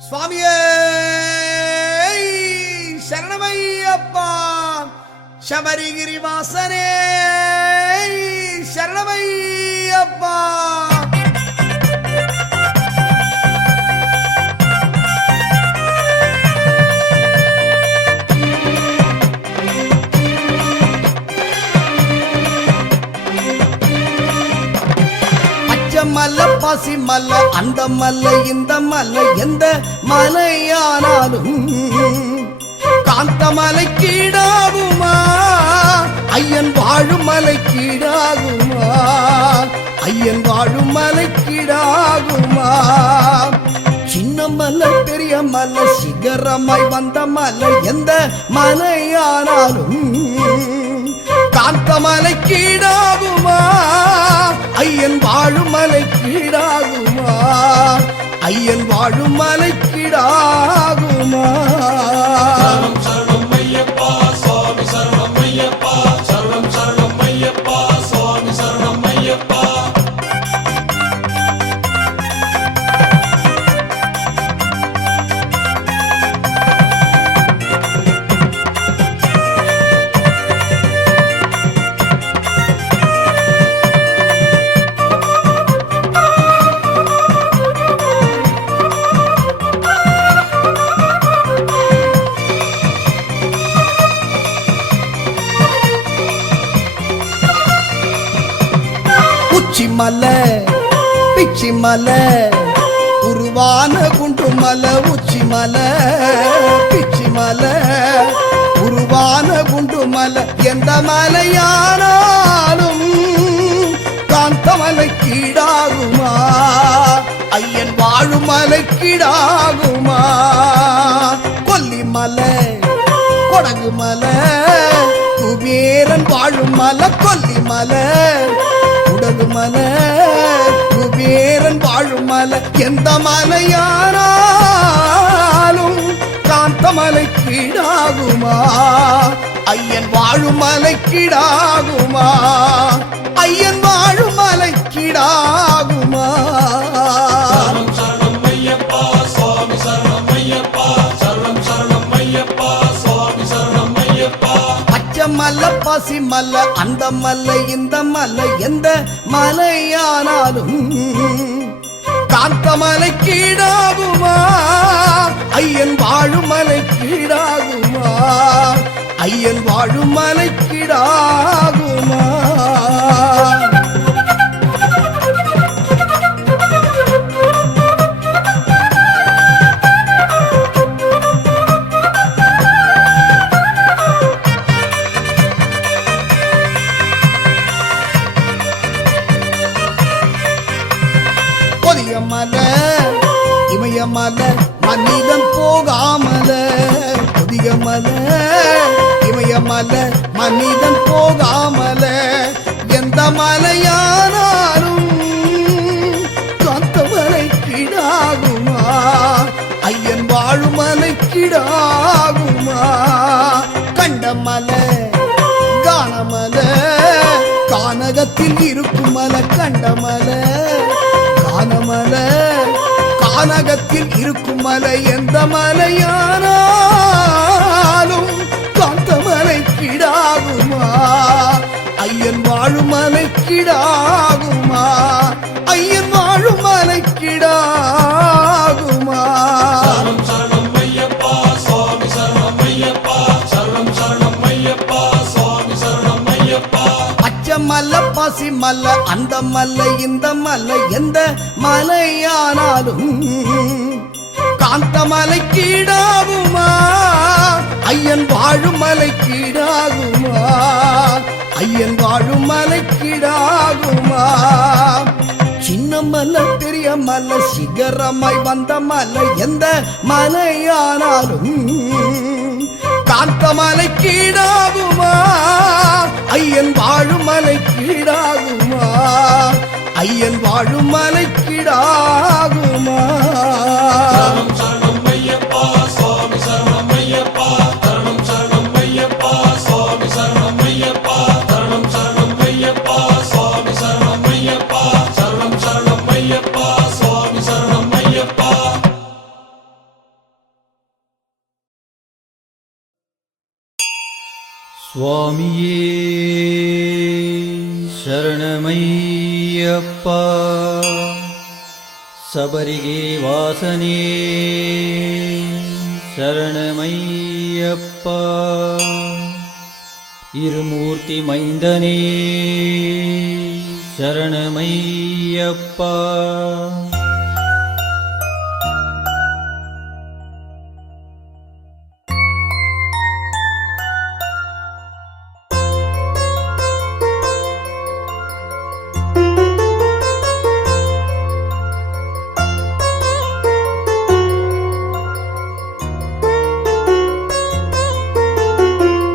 சுவாமியே சரணமையப்பா, சபரிகிரி வாசனே சரணமையப்பா. மல்ல பாசி மல்ல அந்த மல்ல இந்த மல்ல எந்த மலையானாலும் காந்த மலை கீழாகுமா, ஐயன் வாழும் மலை கீழாகுமா, ஐயன் வாழும் மலை கீழாகுமா. சின்ன மல்ல பெரிய மல்ல சிகரமாய் வந்த மல்ல எந்த மலையானாலும் காந்த மலை கீழாகுமா, ஐயன் வாழும் மலை கீழாகுமா, ஐயன் வாழும் மலை கீழாகுமா. சரணம் சரணம் ஐயப்பா சுவாமி சரணம் ஐயப்பா, சரணம் சரணம் ஐயப்பா சுவாமி சரணம் ஐயப்பா. உச்சிமலை பிச்சிமலை உருவான குண்டுமலை, உச்சிமலை பிச்சிமலை உருவான குண்டுமலை எந்த மலையானாலும் காந்தமலை கீழாகுமா, ஐயன் வாழும் மலை கீழாகுமா. கொல்லிமலை கொடகுமலை குபேரன் வாழும் மலை, கொல்லிமலை குடகுமலை குபேரன் வாழும் மலை எந்த மலையானாலும் காந்தமலை கீழாகுமா, ஐயன் வாழும் மலை கீழாகுமா, ஐயன் வாழும் மலை கீழாகுமா. சரணம் சரணம் ஐயப்பா சுவாமி சரணம் ஐயப்பா, சரணம் சரணம் ஐயப்பா சுவாமி சரணம் ஐயப்பா. மல்ல பாசி மல்ல அந்த மல்ல இந்த மல்ல எந்த மலையானாலும் காந்த மலை கீழாகுமா, ஐயன் வாழும் மலை கீழாகுமா, ஐயன் வாழும் மலை கீழாகுமா. மலை இமயமல மனிதன் போகாமல, புதிய மலை இமயமல மனிதன் போகாமல எந்த மலையானாலும் காந்த மலை கீழாகுமா, ஐயன் வாழும் மலை கீழாகுமா. கண்டமலை காணமலை கானகத்தில் இருக்கும் மலை, கண்டமலை கானமலை கானகத்தில் இருக்கும் மலை எந்த மலையானாலும் காந்த மலை கீழாகுமா, ஐயன் வாழும் மலை கீழாகுமா, ஐயன் வாழும் மலை கீழாகுமா. சரணம் சரணம் ஐயப்பா சுவாமி சரணம் ஐயப்பா, சரணம் சரணம் ஐயப்பா சுவாமி சரணம் ஐயப்பா. மல்ல பாசி மல்ல அந்த மல்ல இந்த மல்ல எந்த மலையானாலும் காந்த மலை கீழாகுமா, ஐயன் வாழும் மலை கீழாகுமா, ஐயன் வாழும் மலை கீழாகுமா. சின்ன மல்ல பெரிய மல்ல சிகரமாய் வந்த மல்ல எந்த மலையானாலும் காந்த மலை கீழாகுமா, ஐயன் வாழும் மலை கீழாகுமா, ஐயன் வாழும் மலை கீழாகுமா. சரணம் சரணம் ஐயப்பா சுவாமி சரணம் ஐயப்பா, சரணம் சரணம் ஐயப்பா சுவாமி சரணம் ஐயப்பா, சரணம் சரணம் ஐயப்பா சுவாமி சரணம் ஐயப்பா, சரணம் சரணம் ஐயப்பா சுவாமி சரணம் ஐயப்பா. சுவாமியே சரணமையப்பா. சபரிகே வாசனே சரணமையப்பா. இருமூர்த்தி மைந்தனே சரணமையப்பா.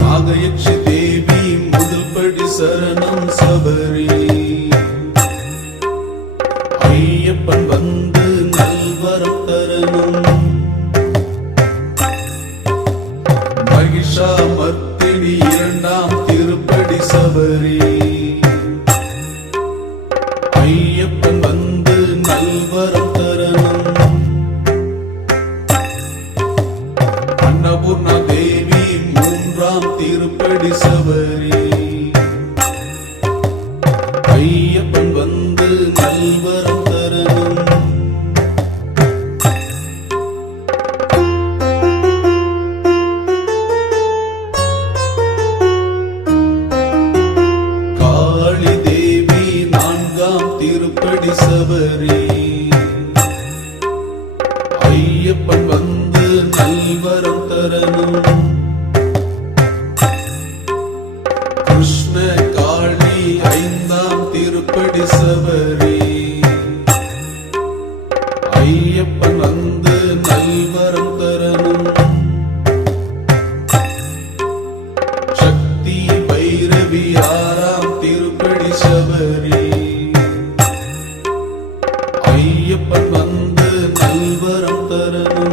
நாகயட்சி தேவி முதல் படி சரணம் சபரி. ஐயப்பன் வந்து நல்வரம் தரணும். மகிஷாமர்த்தினி இரண்டாம் திருப்படி சபரி. ஐயப்பன் வந்து நல்வரம் தரணும். அன்னபூர்ணா தேவி மூன்றாம் திருப்படி சபரி. ஐயப்பன் வந்து நல்வரம் தரணும். காளி தேவி நான்காம் திருப்படி சபரி. ஐயப்பன் வந்து நல்வரம் தரணும். கிருஷ்ண காளி ஐந்தாம் திருப்படி சபரி. ஐயப்பன் வந்து நல்வரம் தரணும். சக்தி பைரவி ஆறாம் திருப்படி சபரி. ஐயப்பன் வந்து நல்வரம் தரணும்.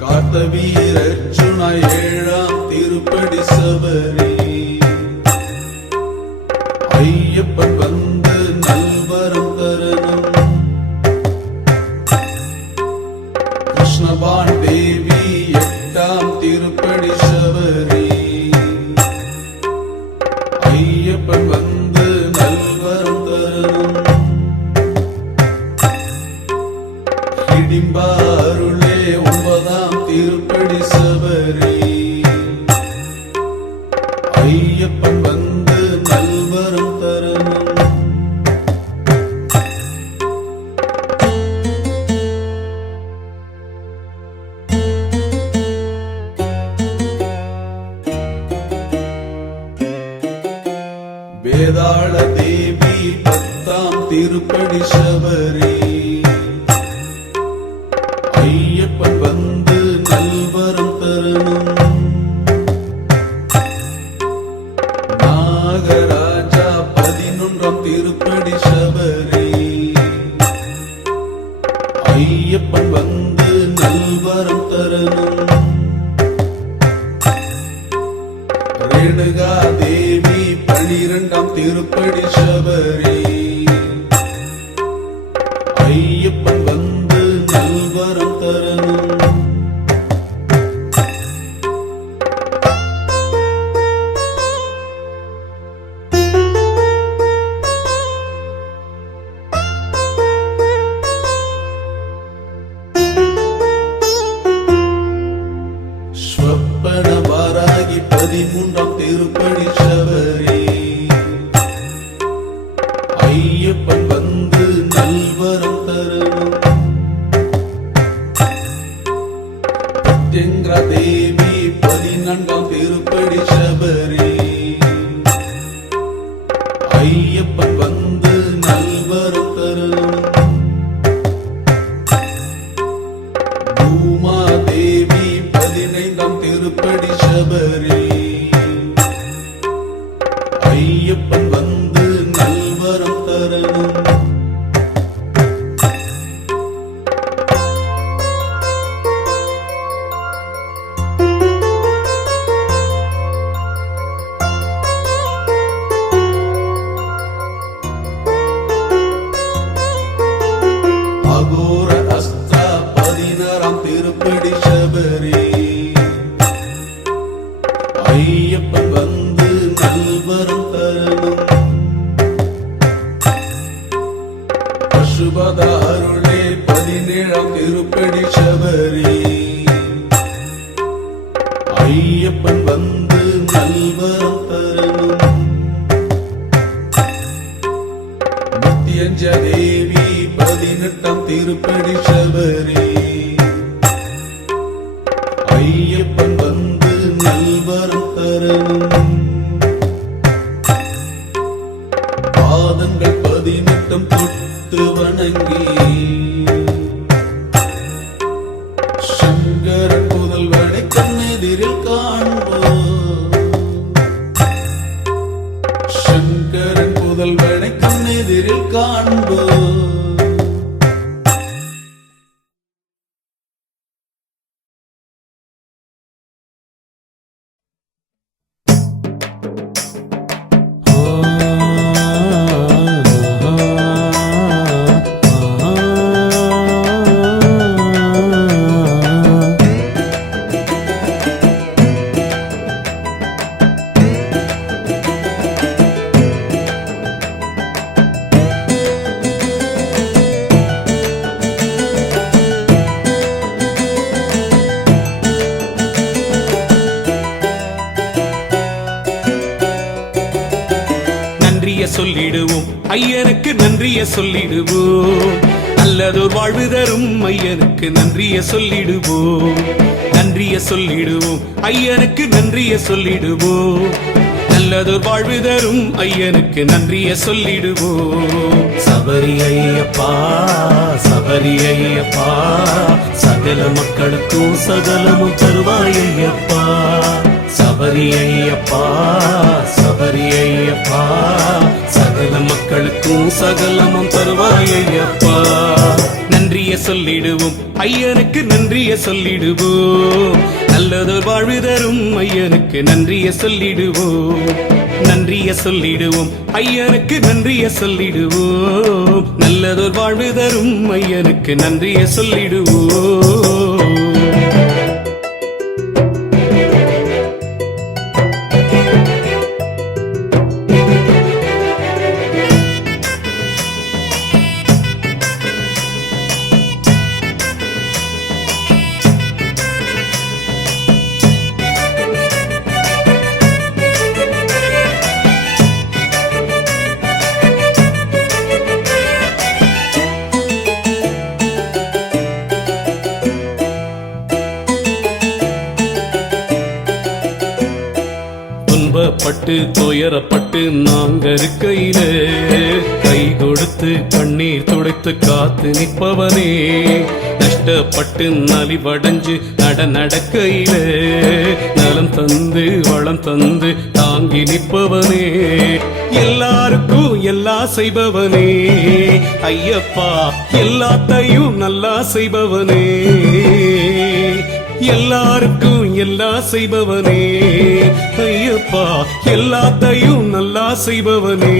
கார்த்தவீரர்ஜுனா ஏழாம் திருப்படி சபரி. ஐயப்பன் வந்து நல்வரம் தரணும். கிருஷ்ணபான் தேவி எட்டாம் திருப்படி சபரி. ஐயப்பன் வந்து நல்வரம் தரணும். ஹிடிம்பா அருளே ஒன்பதாம் திருப்படி சபரி. ஐயப்பன் வந்து நல்வரம் தரணும். வேதாள தேவி பத்தாம் திருப்படி சபரி. ஐயப்பன் வந்து நல்வரம் தரணும். நாகராஜா 11ஆம் திருப்படி சபரி. ஐயப்பன் வந்து நல்வரம் தரணும். ரேணுகா தேவி 12ஆம் திருப்படி சபரி. ஐயப்பன் வந்து நல்வரம் தரணும். ஸ்வப்பன வாராகி 13ஆம் திருப்படி சபரி. ஐயப்பன் வந்து நல்வரம் தரணும். பிரத்யங்கிரா தேவி 14ஆம் திருப்படி சபரி. ஐயப்பன் வந்து நல்வரம் தரணும். பூமா தேவி 15ஆம் திருப்படி சபரி. ஐயப்பன் வந்து நல்வரம் தரணும். ஐயப்பன் வந்து நல்வரம் தரணும். பசுபத அருளே 17ஆம் திருப்படி சபரி. ஐயப்பன் வந்து நல்வரம் தரணும். முத்தியஞ்ச தேவி 18ஆம் திருப்படி சபரி. ஐயப்பன் வந்து நல்வரம் தரணும். பாதங்கள் 18 தொட்டு வணங்கி சங்கரன் புதல்வனை கண்ணெதிரில் காண்போம். சங்கரன் புதல்வனை கண்ணெதிரில் காண்போம். சொல்லிடுவோம் ஐயனுக்கு நன்றிய சொல்லிடுவோம். நல்லதோர் வாழ்வு தரும் ஐயனுக்கு நன்றிய சொல்லிடுவோம். நன்றிய சொல்லிடுவோம் ஐயனுக்கு நன்றிய சொல்லிடுவோம். நல்லதோர் வாழ்வு தரும் ஐயனுக்கு நன்றிய சொல்லிடுவோம். சபரி ஐயப்பா சபரி ஐயப்பா சகல மக்களுக்கும் சகலமும் தருவாய் ஐயப்பா. சபரி ஐயப்பா சபரி ஐயப்பா சகல மக்களுக்கும் சகலமும் தருவாய் ஐயப்பா. நன்றிய சொல்லிடுவோம் ஐயனுக்கு நன்றிய சொல்லிடுவோம். நல்லதோர் வாழ்வு தரும் ஐயனுக்கு நன்றிய சொல்லிடுவோம். நன்றிய சொல்லிடுவோம் ஐயனுக்கு நன்றிய சொல்லிடுவோம். நல்லதோர் வாழ்வு தரும் ஐயனுக்கு நன்றிய சொல்லிடுவோம். துன்பப்பட்டு துயரப்பட்டு நாங்க இருக்கையில கை கொடுத்து கண்ணீர் துடைத்து காத்து நிற்பவனே. நஷ்டப்பட்டு நலிவடைஞ்சு நடக்கையில நலம் தந்து வளம் தந்து தாங்கி நிற்பவனே. எல்லாருக்கும் எல்லாம் செய்பவனே ஐயப்பா எல்லாத்தையும் நல்லா செய்பவனே. எல்லாருக்கும் எல்லாம் செய்பவனே ஐயப்பா எல்லாத்தையும் நல்லா செய்பவனே.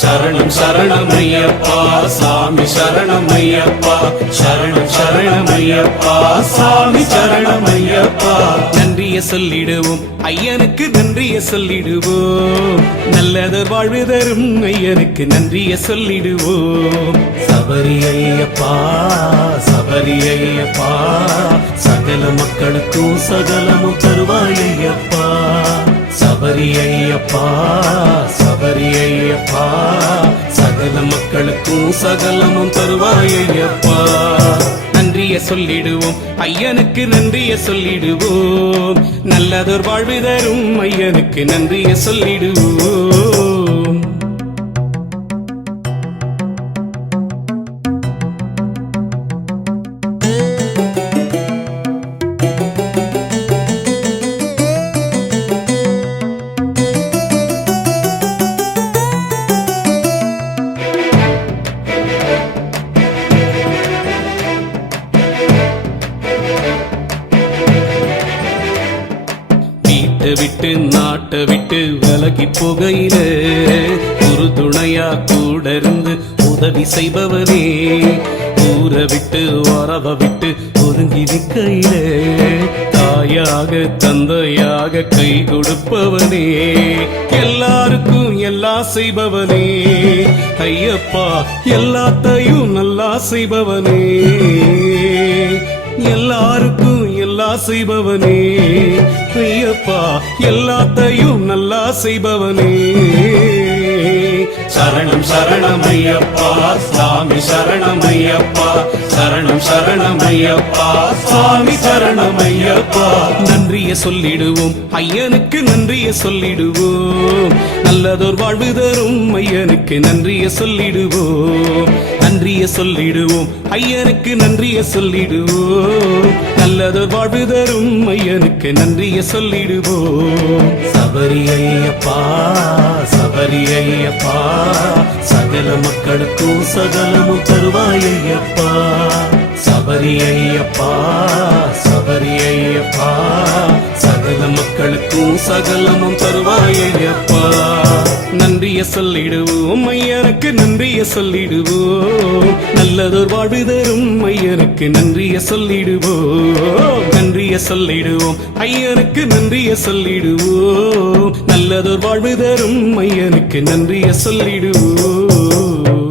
சரணம் சரணம் ஐயப்பா சாமி சரணம் ஐயப்பா. சரணம் சரணம் ஐயப்பா சாமி சரணம் ஐயப்பா. நன்றிய சொல்லிடுவோம் ஐயனுக்கு நன்றிய சொல்லிடுவோம். நல்லதோர் வாழ்வு தரும் ஐயனுக்கு நன்றிய சொல்லிடுவோம். சபரி ஐயப்பா சபரி ஐயப்பா சகல மக்களுக்கும் சகலமும் தருவாய் ஐயப்பா. சபரி ஐயப்பா சபரி ஐயப்பா சகல மக்களுக்கும் சகலமும் தருவாய் ஐயப்பா. நன்றிய சொல்லிடுவோம் ஐயனுக்கு நன்றிய சொல்லிடுவோம். நல்லதோர் வாழ்வு தரும் ஐயனுக்கு நன்றிய சொல்லிடுவோம். விட்டு நாட்டை விட்டு விலகி போகையில ஒரு துணையா கூட இருந்து உதவி செய்பவனே. ஊரை விட்டு வரவ விட்டு ஒதுங்கி நிற்கையில தாயாக தந்தையாக கை கொடுப்பவனே, எல்லாருக்கும் எல்லாம் செய்பவனே ஐயப்பா, எல்லாத்தையும் நல்லா செய்பவனே, எல்லாருக்கும் எல்லாம் செய்பவனே ஐயப்பா, எல்லாத்தையும் நல்லா செய்பவனே. சரணம் சரணம் ஐயப்பா சாமி சரணம் ஐயப்பா, சரணம் சரணம் ஐயப்பா சாமி சரணம் ஐயப்பா. நன்றிய சொல்லிடுவோம் ஐயனுக்கு, நன்றிய சொல்லிடுவோம், நல்லதோர் வாழ்வு தரும் ஐயனுக்கு நன்றிய சொல்லிடுவோம், நன்றிய சொல்லிடுவோம் ஐயனுக்கு, நன்றிய சொல்லிடுவோம், நல்லதோர் வாழ்வு தரும் ஐயனுக்கு நன்றிய சொல்லிடுவோம். சபரி ஐயப்பா சபரி ஐயப்பா, சகல மக்களுக்கும் சகலமும் தருவாய் ஐயப்பா. சபரி ஐயப்பா சபரி ஐயப்பா, சகல மக்களுக்கும் சகலமும் தருவாய் ஐயப்பா. நன்றிய சொல்லிடுவோம் ஐயனுக்கு, நன்றிய சொல்லிடுவோம், நல்லதொரு வாழ்வு தரும் ஐயனுக்கு நன்றிய சொல்லிடுவோம், நன்றிய சொல்லிடுவோம் ஐயனுக்கு, நன்றிய சொல்லிடுவோம், நல்லதொரு வாழ்வு தரும் ஐயனுக்கு நன்றிய சொல்லிடுவோம்.